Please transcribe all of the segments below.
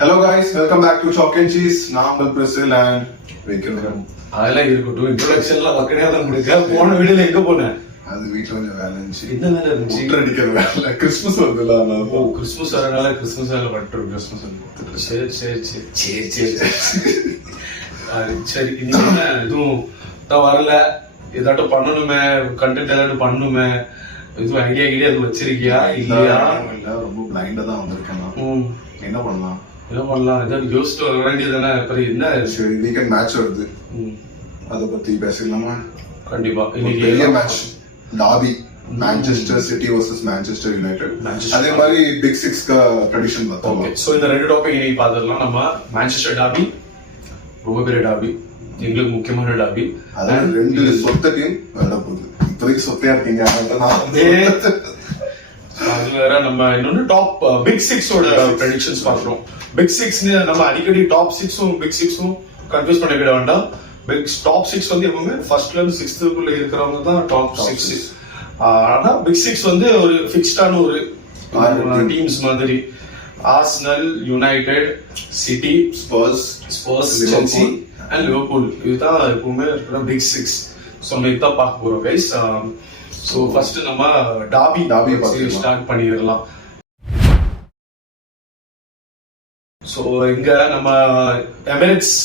Hello guys, welcome back to Chalk and Cheese. நான் உங்கள் பிரிசில் and வைக்கிறேன். அதெல்லாம் இருக்கட்டும். இன்ட்ரோடக்ஷன்லாம் வக்கனையா தான் கொடுக்க. போன வீடியோல எங்க போனேன்? அது வீட்ல கொஞ்சம் வேலை இருந்துச்சு. என்ன வேலை இருந்துச்சு? முட்டை அடிக்கிற வேலை. கிறிஸ்மஸ் வருதுல அதனால. ஓ கிறிஸ்மஸ் வரனால கிறிஸ்மஸ் வேலை பண்றோம். கிறிஸ்மஸ் வந்து சரி. சரி நீங்க என்ன இதுவும் தான் வரல. ஏதாட்டும் பண்ணணுமே, கண்டென்ட் ஏதாட்டும் பண்ணணுமே, எதுவும் ஐடியா அது வச்சிருக்கியா? இல்லையா? இல்ல, ரொம்ப பிளைண்டா தான் வந்திருக்கேன் நான். என்ன பண்ணலாம்? ஏதாவது யோசிச்சு வர வேண்டியதானே. அப்புறம் என்ன சரி, வீக்கெண்ட் மேட்ச் வருது, அதை பத்தி பேசலாமா? கண்டிப்பா. இன்னைக்கு பெரிய match, derby, Manchester City vs Manchester United. அதே மாதிரி பிக் சிக்ஸ் का ட்ரெடிஷன் பார்த்தோம். சோ இந்த ரெண்டு டாபிக் இன்னைக்கு பார்த்துடலாம். நம்ம மான்செஸ்டர் டாபி ரொம்ப பெரிய டாபி, எங்களுக்கு முக்கியமான டாபி. அதான் ரெண்டு சொத்த டீம் விளையாட போகுது. இப்போதைக்கு சொத்தையா இருக்கீங்க. அது வேற. நம்ம இன்னொன்னு டாப் பிக் சிக்ஸோட ப்ரெடிக்ஷன்ஸ் பார்க்கிறோம். பிக் சிக்ஸ் நம்ம அடிக்கடி டாப் சிக்ஸும் பிக் சிக்ஸும் கன்ஃபியூஸ் பண்ணிக்கிட வேண்டாம். டாப் சிக்ஸ் வந்து எப்பவுமே ஃபர்ஸ்ட்ல இருந்து சிக்ஸ்த்துக்குள்ள இருக்கிறவங்க தான் டாப் சிக்ஸ். ஆனா பிக் சிக்ஸ் வந்து ஒரு ஃபிக்ஸ்டான ஒரு டீம்ஸ் மாதிரி. Arsenal, United, city, spruce, Chelsea and Liverpool, இதுதான் எப்பவுமே இருக்கிற பிக் சிக்ஸ். ஸோ நம்ம இதுதான் பார்க்க போறோம் கைஸ். ஸோ ஃபர்ஸ்ட் நம்ம டாபி ஸ்டார்ட் பண்ணிடலாம். ஸோ இங்க நம்ம எமிரேட்ஸ்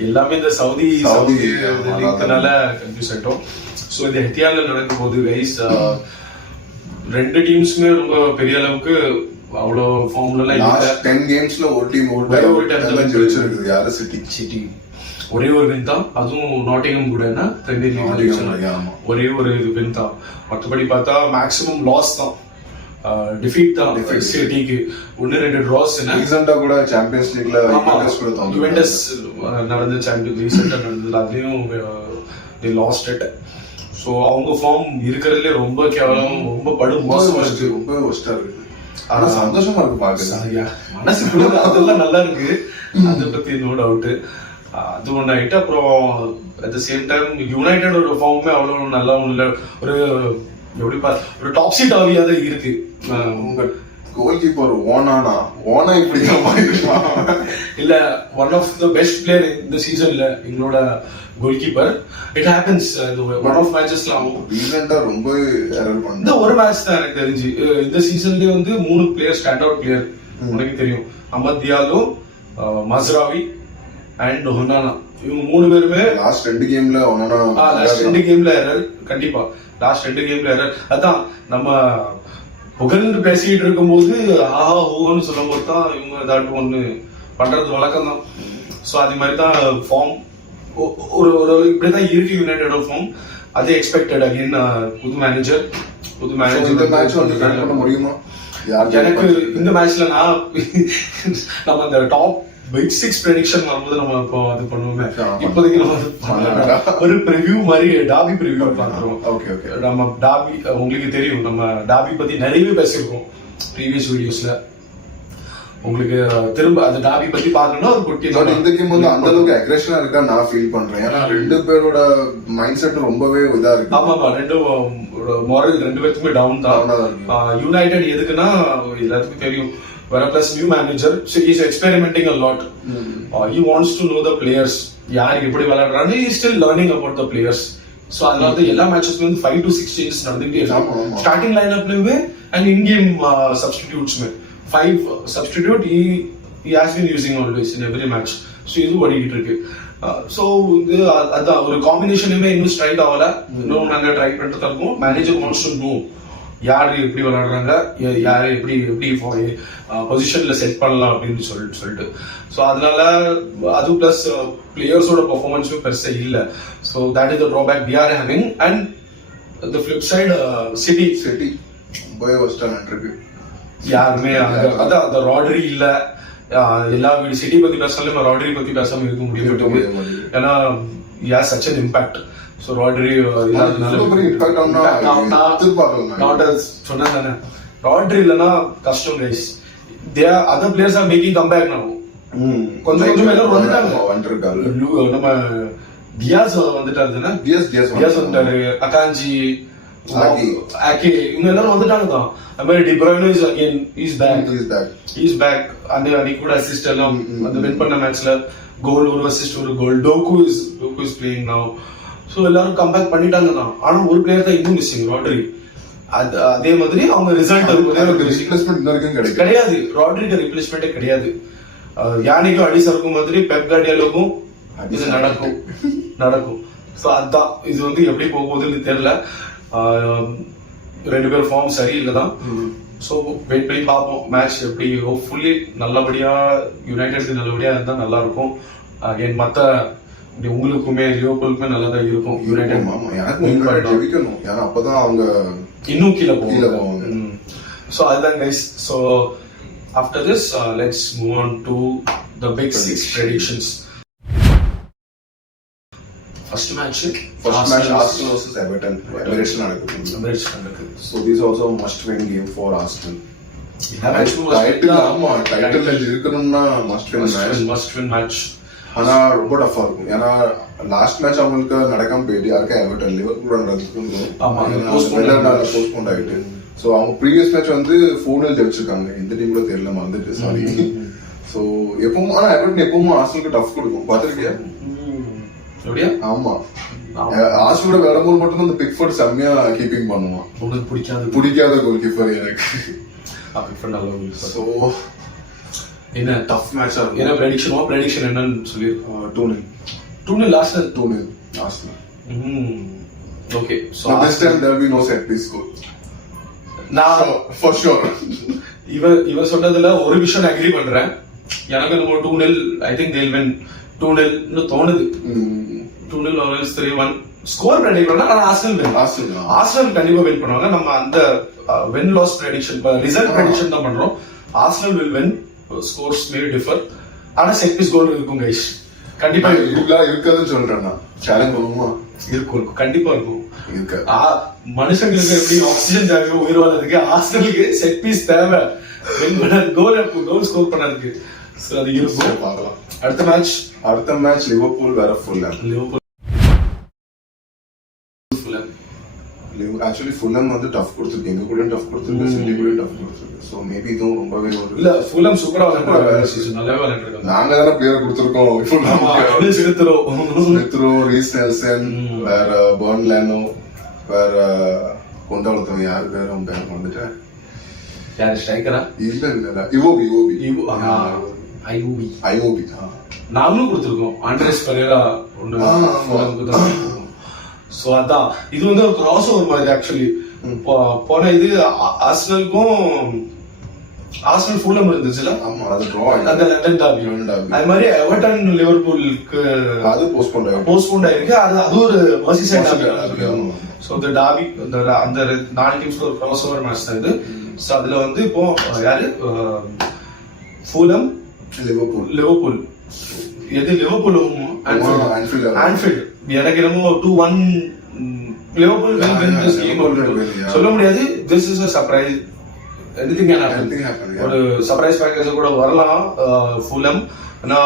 எல்லாமே இந்த சவுதி லிங்க்னால கன்ஃபியூஸ் ஆயிட்டோம். ஸோ இந்த எத்தியாட்ல நடக்கும் போது கைஸ் ரெண்டு டீம்ஸுமே ரொம்ப பெரிய அளவுக்கு அவ்வளோ ஃபார்ம்ல எல்லாம் 10 கேம்ஸ்ல ஒரு டீம் ஜெயிச்சிருக்கு. யாரு? சிட்டி. ஒரே ஒரு வின் தான், அதுவும் நாட்டிங்ஹாம் கூட. ஒரே ஒரு வின் தான். மற்றபடி பார்த்தா மேக்ஸிமம் லாஸ் தான், டிஃபீட் தான் சிட்டிக்கு. 1-2 டிராஸ். ரீசெண்டா கூட சாம்பியன்ஸ் லீக்ல யுவென்டஸ் நடந்த சாம்பியன் ரீசெண்டா நடந்தது, அதுலயும் they lost it. சோ அவங்க ஃபார்ம் இருக்கிறதுல ரொம்ப கேவலம், ரொம்ப படு மோசமா இருக்கு, ரொம்ப ஒஸ்டா இருக்கு. ஆனா சந்தோஷமா இருக்கு பாக்க. மனசுக்குள்ள அதெல்லாம் நல்லா இருக்கு, அதை பத்தி நோ டவுட். அது ஒண்ணு ஆயிட்டு. அப்புறம் அட் த சேம் டைம் யுனைடெடோட ஃபார்மே அவ்வளவு நல்லா இல்ல. ஒரு எப்படி ஒரு டாப் சீட் ஆவியாத இருக்கு. உங்க கோல் கீப்பர் ஓனா இப்படி இல்ல, one of the best player இந்த சீசன்ல எங்களோட goal keeper. It happens. One of மேட்சஸ்ல ரீசெண்டா ரொம்ப எரர் பண்ணாங்க. இந்த ஒரு மேட்ச் தான் எனக்கு தெரிஞ்சு. இந்த சீசன்லயே வந்து 3 பிளேயர் ஸ்டாண்ட் அவுட் பிளேயர் உனக்கு தெரியும். Ahmed தியாலோ, மஸ்ராவி and Onana. இவங்க 3 பேருமே லாஸ்ட் 2 கேம்ல லாஸ்ட் 2 கேம்ல எரர். கண்டிப்பா லாஸ்ட் 2 கேம்ல எரர். அதான் நம்ம புகழ்ந்து பேசிட்டு இருக்கும்போது ஆஹா ஓன்னு சொல்லும் போது தான் இவங்க ஏதாட்டும் ஒண்ணு பண்றது வழக்கம் தான். ஸோ அது மாதிரி தான் ஃபார்ம் ஒரு இப்படிதான் இருக்கு யுனைடெட் ஃபார்ம். அது எக்ஸ்பெக்டட். அகைன் புது மேனேஜர் முடியுமா? எனக்கு இந்த மேட்ச்ல நம்ம அந்த டாப் பிக் சிக்ஸ் ப்ரெடிக்ஷன் வரும்போது நம்ம இப்போ அது பண்ணுவோமே. இப்போதைக்கு நம்ம ஒரு ப்ரிவியூ மாதிரி டாபி ப்ரிவியூ பார்க்குறோம். நம்ம டாபி உங்களுக்கு தெரியும், நம்ம டாபி பத்தி நிறையவே பேசியிருக்கோம் ப்ரீவியஸ் வீடியோஸ்ல. உங்களுக்கு திரும்ப அந்த டாபி பத்தி பாக்கணும்னா ஒரு குட்டி. இந்த கேம் வந்து அந்த அளவுக்கு அக்ரெஷனா இருக்கா நான் ஃபீல் பண்றேன். ஏன்னா ரெண்டு பேரோட மைண்ட் செட் ரொம்பவே இதா இருக்கு. ஆமாப்பா, மாரல் ரெண்டு பேருக்குமே டவுன் தான். யுனைடெட் எதுக்குன்னா எல்லாத்துக்கும் தெரியும், வேற plus new manager. So he is experimenting a lot. He wants to know the players. யார் எப்படி விளையாடுறாங்க, he is still learning about the players. So அதனால தான் எல்லா மேட்சஸ்மே வந்து 5 to 6 சேஞ்சஸ் நடந்துட்டே இருக்கு. ஸ்டார்டிங் லைனப்லயே அண்ட் இன் கேம் சப்ஸ்டிடியூட்ஸ்மே 5 substitute he has been using always in every match. So இது ஓடிக்கிட்டு இருக்கு. ஸோ இது அதான் ஒரு காம்பினேஷனுமே இன்னும் ஸ்ட்ரைட் ஆகல. இன்னும் நாங்க ட்ரை பண்ணிட்டு இருக்கோம். மேனேஜர் வாண்ட்ஸ் டு நோ யாரு எப்படி விளையாடுறாங்க, யாரு எப்படி பொசிஷன்ல செட் பண்ணலாம் அப்படின்னு சொல்லிட்டு. ஸோ அதனால அது பிளஸ் பிளேயர்ஸோட பெர்ஃபார்மன்ஸும் பெருசா இல்லை. So that is the drawback we are having. And the flip side city ரொம்பவே ஒஸ்டா இருக்கு. யாருமே அதான் அந்த ராட்ரி இல்ல. எல்லா சிட்டி பத்தி பேசினாலும் ராட்ரி பத்தி பேசாம இருக்க முடியும். ஏன்னா யார் such an impact. So Rodri சொன்னாங்க, ராட்ரி இல்லைன்னா கஷ்டம் guys. Other players are making come back now. கொஞ்சம் கொஞ்சம் எல்லாரும் வந்துட்டாங்க. நம்ம டியாஸ் வந்துட்டாரு, டியாஸ் வந்துட்டாரு, அகாஞ்சி, ஆக்கி இவங்க எல்லாரும் வந்துட்டாங்க தான். அது மாதிரி டிப்ராய்னோ இஸ் பேக். அந்த அன்னைக்கு கூட அசிஸ்ட் எல்லாம் அந்த வின் பண்ண மேட்ச்ல கோல், ஒரு அசிஸ்ட் ஒரு கோல். டோக்கு இஸ் பிளேயிங் நவ. சோ எல்லாரும் கம்பேக் பண்ணிட்டாங்க தான். ஆனா ஒரு பிளேயர் தான் இன்னும் மிஸ்ஸிங், ராட்ரி. அதே மாதிரி அவங்க ரிசல்ட் ரிப்ளேஸ்மென்ட் கிடையாது, ராட்ரிக்கு ரிப்ளேஸ்மெண்டே கிடையாது. யானிக்கும் அடிசருக்கும் மாதிரி பெப் கார்டியோலுக்கும் இது நடக்கும். சோ அதான் இது வந்து எப்படி போகுதுன்னு தெரியல. ரெண்டு பேரும் ஃபார்ம் சரியில்லை தான். ஸோ வெயிட் பண்ணி பார்ப்போம் மேட்ச் எப்படி. ஹோப்ஃபுல்லி நல்லபடியா யுனைடெட் நல்லபடியா இருந்தா நல்லா இருக்கும். அகைன் மற்ற உங்களுக்குமே லிவர்பூலுக்குமே நல்லா தான் இருக்கும். யுனைடெட் ஜெயிக்கணும், ஏன்னா அப்பதான் அவங்க இன்னும் கீழே போவாங்க. ஸோ அதுதான் guys. So after this let's move on to the big 6 predictions. First match Arsenal versus Everton. Everton நடக்குது. So this is also a must-win game for Arsenal. Title இருக்கணும்னா must win match. ஆனா ரொம்ப டஃபா இருக்கும், ஏன்னா last match அவங்களுக்கு நடக்காம போயிட்டு யாருக்கா எவர்டன் லிவர்பூல் போஸ்ட்போன் ஆயிட்டு. ஸோ அவங்க ப்ரீவியஸ் மேட்ச் வந்து 4-0 ஜெயிச்சிருக்காங்க. எந்த டீம்ல தெரியல, மறந்துட்டு சாரி. ஸோ எப்பவும் ஆனா எவர்டன் எப்பவும் ஆர்சனலுக்கு டஃப் கொடுக்கும், பார்த்திருக்கியா? ஆமா, ஆர்சனலோட விளையாடும்போது மட்டும் அந்த பிக்ஃபோர்ட் செம்மையா கீப்பிங் பண்ணுவான். பிடிக்காத கோல் கீப்பர் எனக்கு. ஸோ என்ன டஃப் மேட்சா இருக்கும். என்ன ப்ரெடிக்ஷன் என்னன்னு சொல்லி 2-0 last 2-0 Arsenal. Okay, so this time there will be no set piece goal. நான் for sure. இவ சொன்னதுல ஒரு விஷயம் அக்ரி பண்றேன். எனக்கு நம்ம 2-0 I think they will win 2-0 னு தோணுது. 2-0 or 3-1 ஸ்கோர் ப்ரெடிக்ட் பண்ணா ஆர்சனல் கண்டிப்பா வின் பண்ணுவாங்க. நம்ம அந்த win loss prediction result prediction தான் பண்றோம். Arsenal will win, scores may differ. ஆனா செட் பீஸ் கோல் இருக்கும் கைஸ், கண்டிப்பா இருக்காதுன்னு சொல்றேன். நான் சேலஞ்ச் பண்ணுமா? இருக்கும், கண்டிப்பா இருக்கும். மனுஷங்களுக்கு எப்படி ஆக்சிஜன் தேவை உயிர் வாழ்றதுக்கு, ஆர்சனலுக்கு செட் பீஸ் தேவை. வின் பண்ண கோல் ஸ்கோர் பண்ணதுக்கு. சோ அது இருக்கும், பார்க்கலாம். அடுத்த மேட்ச் லிவர்பூல் வேற ஃபுல்ஹாம். ஆக்சுவலி ஃபுல்ஹாம் வந்து டஃப் கொடுத்திருக்கு, எங்க கூட டஃப் கொடுத்திருக்கு, சிட்டி கூட டஃப் கொடுத்திருக்கு. சோ மேபி இதுவும் ரொம்பவே இல்ல ஃபுல்ஹாம் சூப்பரா விளையாடுறாங்க, சீசன் நல்லாவே விளையாடுறாங்க. நாங்க தான பிளேயர் கொடுத்திருக்கோம். ஸ்மித்ரோ, ரீஸ் நெல்சன், வேற பர்ன்லேனோ, வேற கொண்டாடுறவங்க யாரு பேர் அவங்க பேர் வந்துட்டேன். யார் ஸ்ட்ரைக்கரா? இல்ல இவோபி. நாங்களும் கொடுத்திருக்கோம். ஆண்ட்ரேஸ் பெரேரா ஒன்று. சோ அதான் இது வந்து ஒரு கிராஸ் ஓவர் மாதிரி. ஆக்சுவலி போன இது ஆர்சனல் ஃபுல்ஹாம் இருந்துச்சுல, அந்த லண்டன் டார்பி. அது மாதிரி எவர்டன் லிவர்பூலுக்கு அது போஸ்ட்போன் ஆயிருக்கு. அது ஒரு மர்சிசைட் டார்பி. சோ இந்த டார்பி அந்த 4 டீம்ஸ்க்கு ஒரு கிராஸ் ஓவர் மேட்ச் தான் இது. சோ அதுல வந்து இப்போ யாரு ஃபுல்ஹாம் லிவர்பூல். எது லிவர்பூலும் ஆன்ஃபீல்ட். எனக்கு என்னமோ 2-1 Liverpool will win this game. சொல்ல முடியாது. This is a surprise. Anything can happen. ஒரு சர்ப்ரைஸ் பேக்கேஜ் கூட வரலாம் ஃபுல்ஹாம். ஆனா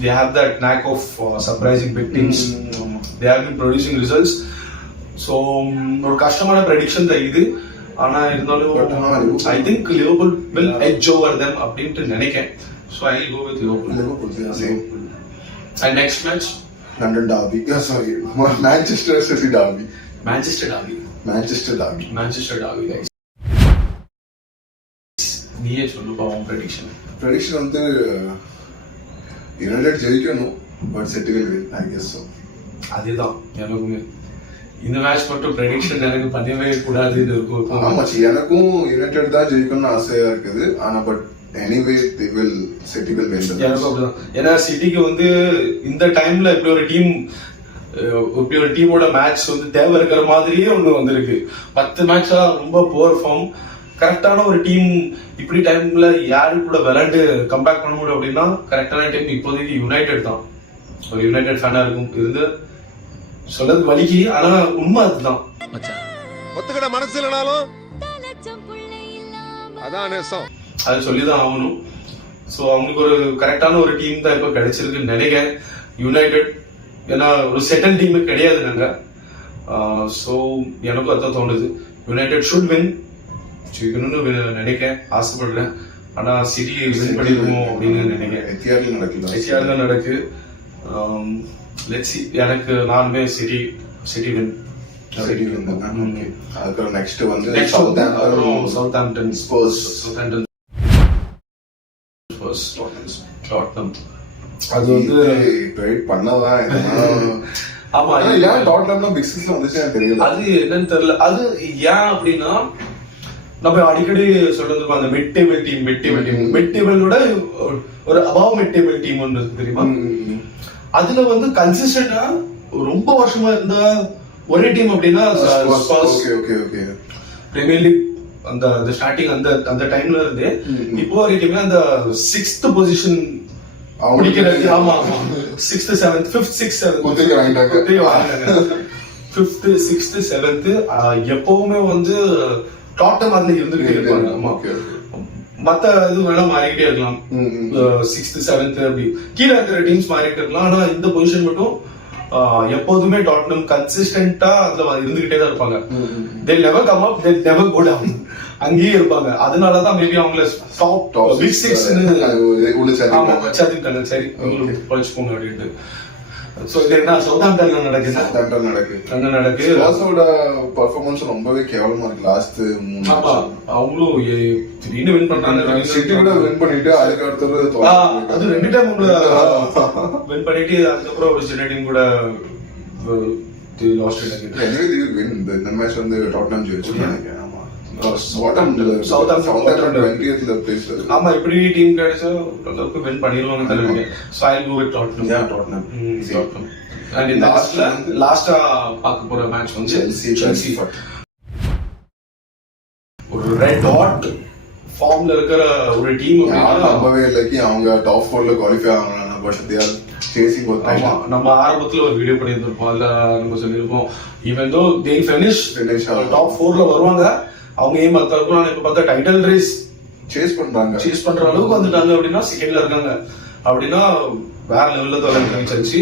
they have that knack of surprising big teams. They have been producing results. So ஒரு கஷ்டமான prediction தான் இது. ஆனா இருந்தாலும் I think Liverpool will edge over them அப்படினு நினைக்கிறேன். So I'll go with Liverpool. And next match London Derby. Sorry, Manchester City Derby. Manchester Derby guys. நீயே சொல்லு பாவம் prediction வந்து யுனைடெட் ஜெயிக்கணும், but city will win, I guess so. அதுதான் எனக்குமே இந்த மேட்ச் மட்டும் prediction எனக்கு பண்ணவே கூடாதுன்னு இருக்கும். ஆமா, எனக்கும் யுனைடெட் தான் ஜெயிக்கணும்னு ஆசையா இருக்குது. ஆனா but anyway City will win. எனக்கு அப்படிதான். ஏன்னா சிட்டிக்கு வந்து இந்த டைம்ல இப்படி ஒரு டீமோட மேட்ச் வந்து தேவை இருக்கிற மாதிரியே ஒண்ணு வந்திருக்கு. 10 மேட்சா ரொம்ப புவர் ஃபார்ம். கரெக்டான ஒரு டீம் இப்படி டைம்ல யாரு கூட விளையாண்டு கம்பேக் பண்ண முடியும் அப்படின்னா கரெக்டான டீம் இப்போதைக்கு யுனைடெட் தான். ஒரு யுனைடெட் ஃபேனா இருந்து சொல்றது வலிக்கு, ஆனா உண்மை அதுதான். ஒத்துக்கிட மனசு இல்லனாலும் அதான் நேசம், அது சொல்லிதான் ஆகணும். ஸோ அவங்களுக்கு ஒரு கரெக்டான ஒரு டீம் தான் இப்போ கிடைச்சிருக்குன்னு நினைக்கிறேன். யுனைடெட் ஏன்னா ஒரு செட்டில் டீம் கிடையாது நாங்க. ஸோ எனக்கும் அதான் தோணுது, யுனைடெட் ஷுட் வின் ஜெயிக்கணும்னு நினைக்கிறேன், ஆசைப்படுறேன். ஆனா சிட்டி வின் பண்ணிடுமோ அப்படின்னு நினைக்கிறேன். எத்தியார்ல நடக்கு. Let's see. எனக்கு நானுமே சிட்டி வின். அதுக்கப்புறம் நெக்ஸ்ட் வந்து சவுத்தாம்ப்டன் ஸ்பர்ஸ். அது வந்து வெயிட் பண்ணலாம். ஆமா, ஏன் டாட்னம்னா பிக் சிக்ஸ்ல வந்துச்சு எனக்கு தெரியல. அது என்னன்னு தெரியல. அது ஏன் அப்படின்னா நம்ம அடிக்கடி சொல்றது அந்த மிட் டேபிளோட ஒரு அபவ் மிட் டேபிள் டீம் ஒன்று இருக்கு தெரியுமா? அதுல வந்து கன்சிஸ்டன்டா ரொம்ப வருஷமா இருந்த ஒரே டீம் அப்படின்னா பிரீமியர் லீக் அந்த ஸ்டார்டிங் அந்த டைம்ல இருந்து இப்போ வரைக்குமே அந்த 6th பொசிஷன் பிடிக்கிறது. ஆமா, 6th 7th 5th 6th 7th எப்பவுமே வந்து டாட்டம் அதுல இருந்துகிட்டே இருப்பாங்க. மத்த இது வேணா மாறிக்கிட்டே இருக்கலாம், 6th 7th அப்படி கீழே இருக்கிற டீம்ஸ் மாறிக்கிட்டே இருக்கலாம். ஆனா இந்த பொசிஷன் மட்டும் எப்போதுமே டாட்னம் கன்சிஸ்டன்டா அதுல இருந்துகிட்டே தான் இருப்பாங்க. they never come up, they never go down. அங்கேயே இருப்பாங்க. அதனாலதான் மேபி அவங்கள டாப் பிக் 6 சேர்த்துக்கிட்டாங்க. சரி படிச்சுக்கோங்க அப்படின்ட்டு. சோ இது என்ன சவுத்தாம்ப்டன்ல நடக்குது. லாஸோட பெர்ஃபார்மன்ஸ் ரொம்பவே கேவலமா இருக்கு லாஸ்ட் 3 மாசம். அவங்களும் திடீர்னு வின் பண்றாங்க. சிட்டி கூட வின் பண்ணிட்டு அதுக்கு அடுத்து அது 2 டைம் வின் பண்ணிட்டு அதுக்கப்புறம் ஒரு சின்ன டீம் கூட லாஸ்ட் இந்த மேட்ச் வந்து டாட்னம் ஜெயிச்சிருக்காங்க. ஆமா, இப்படி டீம் கிடைச்சா வின் பண்ணிடுவாங்க. So I go with Tottenham. And இந்த லாஸ்டா பார்க்க போற மேட்ச் வந்து செல்சி. ஒரு ரெட் ஹாட் ஃபார்ம்ல இருக்கிற ஒரு டீம் நம்பவே இல்லைக்கு அவங்க டாப் 4ல குவாலிஃபை ஆகணும். பட் தே ஆர் சேசிங் ஒரு டைம். நம்ம ஆரம்பத்துல ஒரு வீடியோ பண்ணியிருப்போம், அதுல நம்ம சொல்லியிருப்போம் ஈவன் தோ தே ஃபினிஷ் டாப் 4ல வருவாங்க. அவங்க ஏன் பார்த்தாலும் இப்ப பார்த்தா டைட்டில் ரேஸ் சேஸ் பண்ற அளவுக்கு வந்துட்டாங்க. அப்படின்னா செகண்ட்ல இருக்காங்க. அப்படின்னா வேற லெவல்ல தான் விளையாடுறாங்க செல்சி.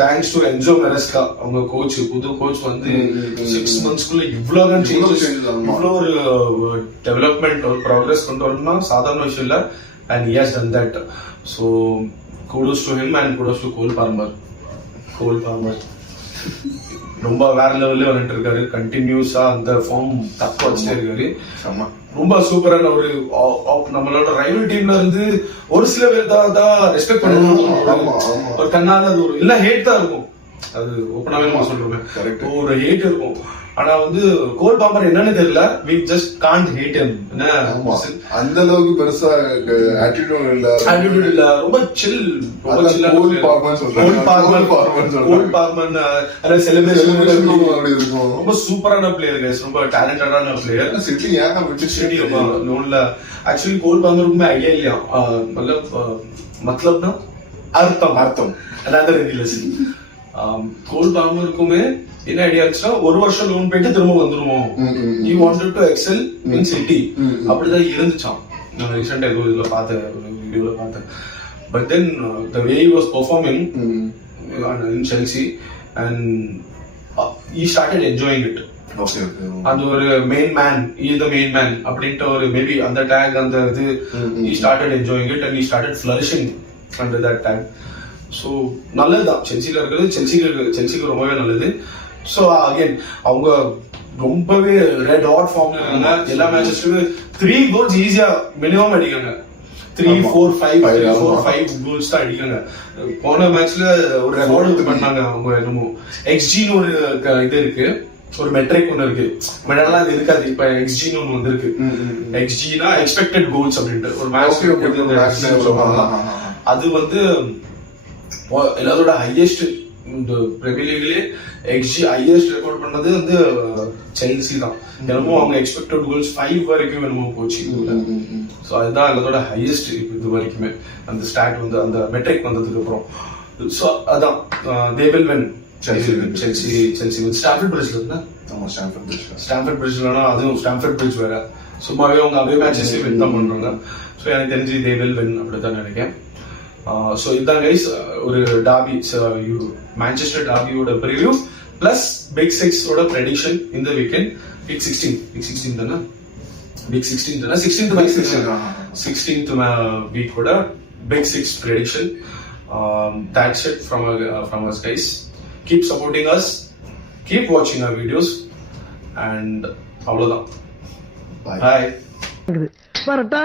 தேங்க்ஸ் டு என்ஜோ மெரஸ்கா, அவங்க கோச், புது கோச் வந்து 6 monthsக்குள்ள இவ்வளவு சேஞ்சஸ், இவ்வளவு ஒரு டெவலப்மெண்ட், ஒரு ப்ராக்ரஸ் கொண்டு வரணும்னா சாதாரண விஷயம் இல்ல. And he has done that. So kudos to him and kudos to Cole Palmer ரொம்ப வேற லெவல்ல வந்துட்டு இருக்காரு. கண்டினியூஸா அந்த ஃபார்ம் தக்க வச்சுட்டே இருக்காரு. ரொம்ப சூப்பரான ஒரு நம்மளோட ரைவல் டீம்ல இருந்து ஒரு சில பேர் தான் ரெஸ்பெக்ட் பண்ணணும். ஒரு கண்ணால அது ஒரு இல்ல ஹேட் தான் இருக்கும். அது ஓப்பனாவே நம்ம சொல்றோமே, ஒரு ஹேட் இருக்கும். ஆனா வந்து கோல் பாம்பர் என்னன்னு தெரியல, we just can't hate him. அந்த அளவுக்கு பெருசா ஆட்டிட்யூட் இல்ல, ரொம்ப சில். கோல் பார்மன் அந்த செலிப்ரேஷன் அப்படி இருக்கும். ரொம்ப சூப்பரான பிளேயர் கைஸ், ரொம்ப டாலண்டடான பிளேயர். சிட்டி ஏன் விட்டு சிட்டி நோன்ல ஆக்சுவலி கோல் பார்மருக்குமே ஐடியா இல்லையா, மத்லப்னா அர்த்தம் another relation. கோல் பார்மருக்குமே என்ன ஐடியா இருந்துச்சுன்னா, ஒரு வருஷம் லோன் போயிட்டு திரும்ப வந்துருவோம். he wanted to excel in city. அப்படிதான் இருந்துச்சான். நான் ரீசெண்டா ஏதோ இதுல பார்த்தேன், ஒரு வீடியோல பார்த்தேன். But then the way he was performing in Chelsea and he started enjoying it. அந்த ஒரு மெயின் மேன் அப்படின்ட்டு ஒரு மேபி அந்த டேக் அந்த இது he started enjoying it and he started flourishing under that tag. So நல்லதுதான் செல்சியில இருக்கிறது, செல்சிக்கு ரொம்பவே நல்லது. ஸோ அகைன் அவங்க ரொம்பவே ரெட் ஹாட் ஃபார்ம்ல இருக்காங்க. எல்லா மேட்சஸ்லயுமே 3 கோல்ஸ் ஈஸியா மினிமம் அடிக்காங்க. 3, 4, 5 கோல்ஸ் தான் அடிக்காங்க. போன மேட்ச்ல ஒரு ரெக்கார்டு பண்ணாங்க அவங்க. என்னமோ XG-ன்னு ஒரு இது இருக்கு, ஒரு மெட்ரிக் ஒன்று இருக்கு. முன்னாடிலாம் அது இருக்காது, இப்ப XG-ன்னு ஒன்று வந்திருக்கு. XG-னா எக்ஸ்பெக்டட் கோல்ஸ் அப்படின்ட்டு ஒரு மேட்ச். அது வந்து எல்லாரோட ஹையஸ்ட் இந்த பிரீமியர் லீக்லயே XG ஹையஸ்ட் ரெக்கார்ட் பண்ணது வந்து செல்சி தான். என்னமோ அவங்க எக்ஸ்பெக்டட் கோல்ஸ் 5 வரைக்கும் என்னமோ போச்சு. ஸோ அதுதான் எல்லாரோட ஹையஸ்ட் இது வரைக்குமே அந்த ஸ்டாட் வந்து அந்த மெட்ரிக் வந்ததுக்கு அப்புறம். ஸோ அதான் they will win. செல்சி வந்து ஸ்டாம்ஃபோர்ட் பிரிட்ஜ்ல இருந்தா, ஸ்டாம்ஃபோர்ட் பிரிட்ஜ்லனா அதுவும் ஸ்டாம்ஃபோர்ட் பிரிட்ஜ் வேற, சும்மாவே அவங்க அவே மேட்சஸ் வின் தான் பண்றாங்க. ஸோ எனக்கு தெரிஞ்சு they will win அப்படிதான் நினைக்கிறேன். ஸோ இதுதான் கைஸ் ஒரு டாபி மான்செஸ்டர் டாபியோட ப்ரிவ்யூ பிளஸ் பிக் சிக்ஸ் ஓட ப்ரெடிக்ஷன் இந்த வீக்கெண்ட் வீக் 16 தானே வீக் 16 தானே 16th வீக்கோட big six prediction. That's it from us guys. Keep supporting us, keep watching our videos, and அவ்வளவுதான். Bye. Bye. வரட்டா